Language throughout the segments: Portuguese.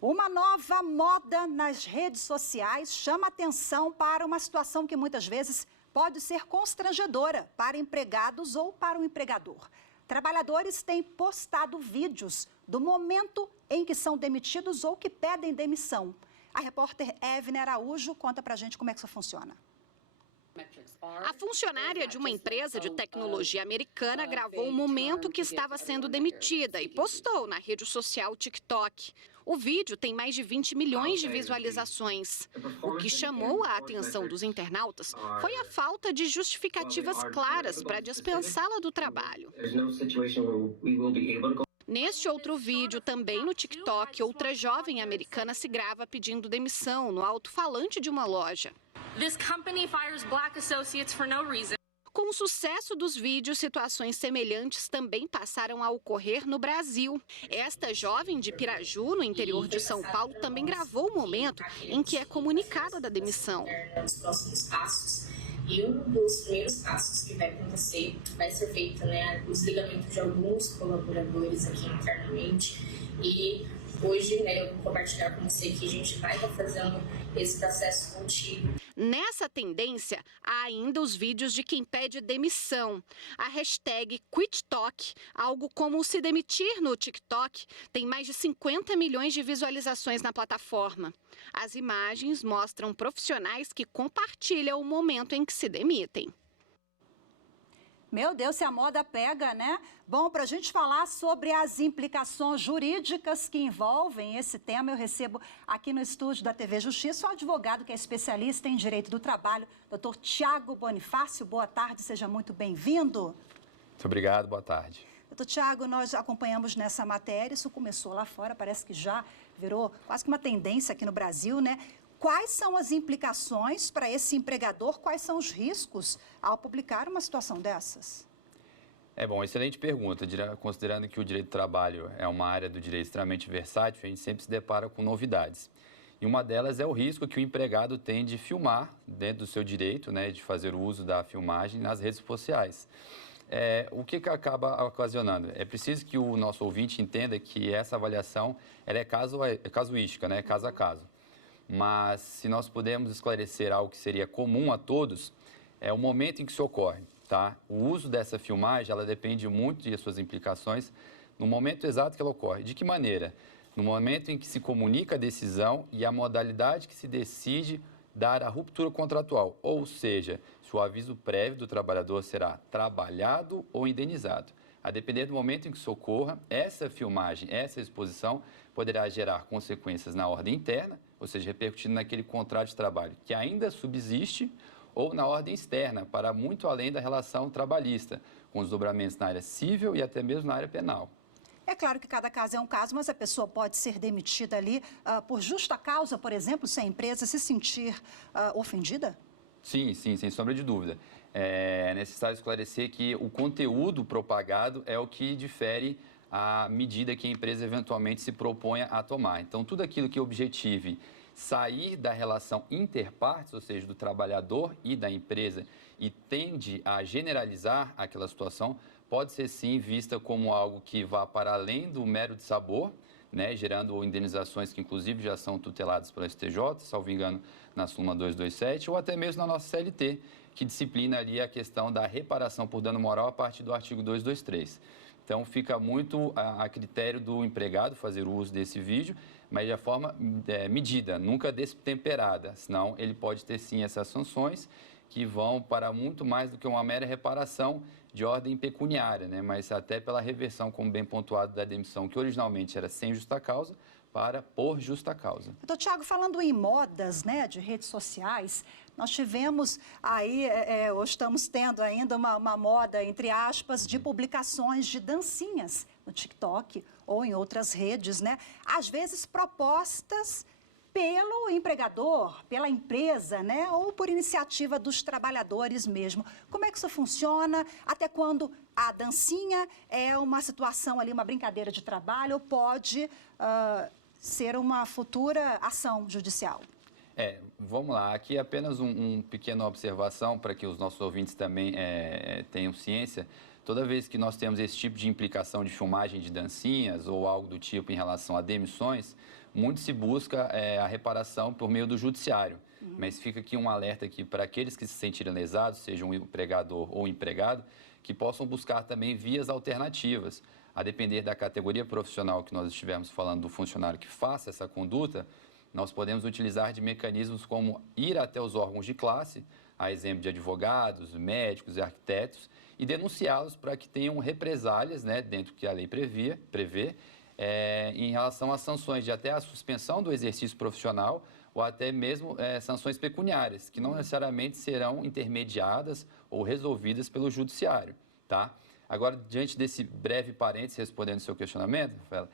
Uma nova moda nas redes sociais chama atenção para uma situação que muitas vezes pode ser constrangedora para empregados ou para o empregador. Trabalhadores têm postado vídeos do momento em que são demitidos ou que pedem demissão. A repórter Evne Araújo conta pra gente como é que isso funciona. A funcionária de uma empresa de tecnologia americana gravou o momento que estava sendo demitida e postou na rede social TikTok. O vídeo tem mais de 20 milhões de visualizações. O que chamou a atenção dos internautas foi a falta de justificativas claras para dispensá-la do trabalho. Neste outro vídeo, também no TikTok, outra jovem americana se grava pedindo demissão no alto-falante de uma loja. This company fires black associates for no reason. Com o sucesso dos vídeos, situações semelhantes também passaram a ocorrer no Brasil. Esta jovem de Piraju, no interior de São Paulo, também gravou o momento em que é comunicada da demissão. Nos próximos passos, e um dos primeiros passos que vai acontecer vai ser feito, o desligamento de alguns colaboradores aqui internamente. E hoje, eu vou compartilhar com você que a gente vai estar fazendo esse processo contínuo. Nessa tendência, há ainda os vídeos de quem pede demissão. A hashtag QuitTok, algo como se demitir no TikTok, tem mais de 50 milhões de visualizações na plataforma. As imagens mostram profissionais que compartilham o momento em que se demitem. Meu Deus, se a moda pega, né? Bom, para a gente falar sobre as implicações jurídicas que envolvem esse tema, eu recebo aqui no estúdio da TV Justiça o advogado que é especialista em direito do trabalho, Dr. Tiago Bonifácio. Boa tarde, seja muito bem-vindo. Muito obrigado, boa tarde. Doutor Tiago, nós acompanhamos nessa matéria, isso começou lá fora, parece que já virou quase que uma tendência aqui no Brasil, né? Quais são as implicações para esse empregador? Quais são os riscos ao publicar uma situação dessas? Bom, excelente pergunta. Considerando que o direito do trabalho é uma área do direito extremamente versátil, a gente sempre se depara com novidades. E uma delas é o risco que o empregado tem de filmar dentro do seu direito, de fazer o uso da filmagem nas redes sociais. O que acaba ocasionando? É preciso que o nosso ouvinte entenda que essa avaliação ela é casuística, caso a caso. Mas se nós pudermos esclarecer algo que seria comum a todos, é o momento em que isso ocorre, tá? O uso dessa filmagem, ela depende muito de suas implicações no momento exato que ela ocorre. De que maneira? No momento em que se comunica a decisão e a modalidade que se decide dar a ruptura contratual, ou seja, se o aviso prévio do trabalhador será trabalhado ou indenizado. A depender do momento em que isso ocorra, essa filmagem, essa exposição poderá gerar consequências na ordem interna, ou seja, repercutindo naquele contrato de trabalho que ainda subsiste, ou na ordem externa, para muito além da relação trabalhista, com os desdobramentos na área civil e até mesmo na área penal. É claro que cada caso é um caso, mas a pessoa pode ser demitida ali por justa causa, por exemplo, se a empresa se sentir ofendida? Sim, sem sombra de dúvida. É necessário esclarecer que o conteúdo propagado é o que difere a medida que a empresa eventualmente se proponha a tomar. Então, tudo aquilo que objetive sair da relação interpartes, ou seja, do trabalhador e da empresa, e tende a generalizar aquela situação, pode ser sim vista como algo que vá para além do mero dissabor, gerando indenizações que inclusive já são tuteladas pela STJ, salvo engano, na súmula 227, ou até mesmo na nossa CLT, que disciplina ali a questão da reparação por dano moral a partir do artigo 223. Então, fica muito a critério do empregado fazer o uso desse vídeo, mas de forma medida, nunca destemperada, senão ele pode ter sim essas sanções que vão para muito mais do que uma mera reparação de ordem pecuniária, mas até pela reversão, como bem pontuado, da demissão, que originalmente era sem justa causa, para por justa causa. Doutor Tiago, falando em modas, de redes sociais, nós tivemos aí, ou estamos tendo ainda uma moda, entre aspas, de publicações de dancinhas no TikTok ou em outras redes, às vezes propostas pelo empregador, pela empresa, ou por iniciativa dos trabalhadores mesmo. Como é que isso funciona? Até quando a dancinha é uma situação ali, uma brincadeira de trabalho, ou pode ser uma futura ação judicial? Vamos lá. Aqui apenas uma pequena observação para que os nossos ouvintes também tenham ciência. toda vez que nós temos esse tipo de implicação de filmagem de dancinhas ou algo do tipo em relação a demissões, muito se busca a reparação por meio do judiciário. Mas fica aqui um alerta aqui para aqueles que se sentirem lesados, sejam um empregador ou empregado, que possam buscar também vias alternativas. A depender da categoria profissional que nós estivermos falando do funcionário que faça essa conduta, nós podemos utilizar de mecanismos como ir até os órgãos de classe, a exemplo de advogados, médicos e arquitetos, e denunciá-los para que tenham represálias, né, dentro do que a lei prevê, em relação às sanções de até a suspensão do exercício profissional ou até mesmo sanções pecuniárias, que não necessariamente serão intermediadas ou resolvidas pelo judiciário, tá? Agora, diante desse breve parênteses, respondendo ao seu questionamento, Rafaela,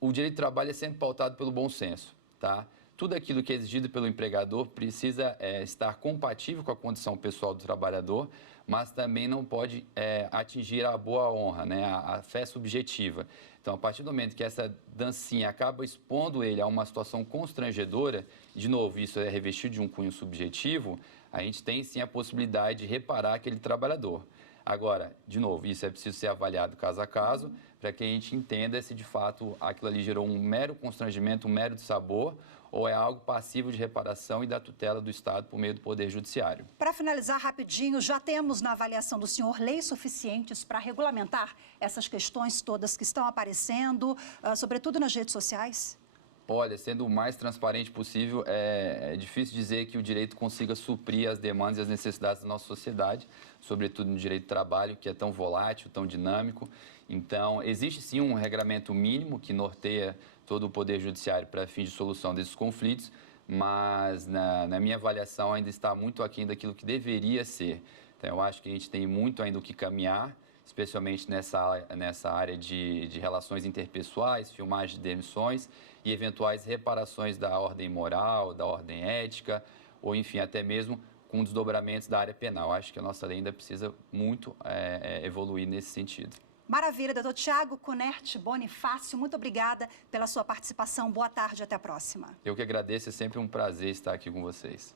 o direito do trabalho é sempre pautado pelo bom senso, tá? Tudo aquilo que é exigido pelo empregador precisa estar compatível com a condição pessoal do trabalhador, mas também não pode atingir a boa honra, né? A fé subjetiva. Então, a partir do momento que essa dancinha acaba expondo ele a uma situação constrangedora, de novo, isso é revestido de um cunho subjetivo, a gente tem sim a possibilidade de reparar aquele trabalhador. Agora, de novo, isso é preciso ser avaliado caso a caso, para que a gente entenda se de fato aquilo ali gerou um mero constrangimento, um mero dissabor, ou é algo passivo de reparação e da tutela do Estado por meio do Poder Judiciário. Para finalizar rapidinho, já temos na avaliação do senhor leis suficientes para regulamentar essas questões todas que estão aparecendo, sobretudo nas redes sociais? Olha, sendo o mais transparente possível, é difícil dizer que o direito consiga suprir as demandas e as necessidades da nossa sociedade, sobretudo no direito do trabalho, que é tão volátil, tão dinâmico. Então, existe sim um regramento mínimo que norteia todo o Poder Judiciário para fins de solução desses conflitos, mas na minha avaliação ainda está muito aquém daquilo que deveria ser. Então, eu acho que a gente tem muito ainda o que caminhar, especialmente nessa área de relações interpessoais, filmagem de demissões e eventuais reparações da ordem moral, da ordem ética, ou enfim, até mesmo com desdobramentos da área penal. Acho que a nossa lei ainda precisa muito evoluir nesse sentido. Maravilha, doutor Tiago Kunert Bonifácio, muito obrigada pela sua participação. Boa tarde, até a próxima. Eu que agradeço, é sempre um prazer estar aqui com vocês.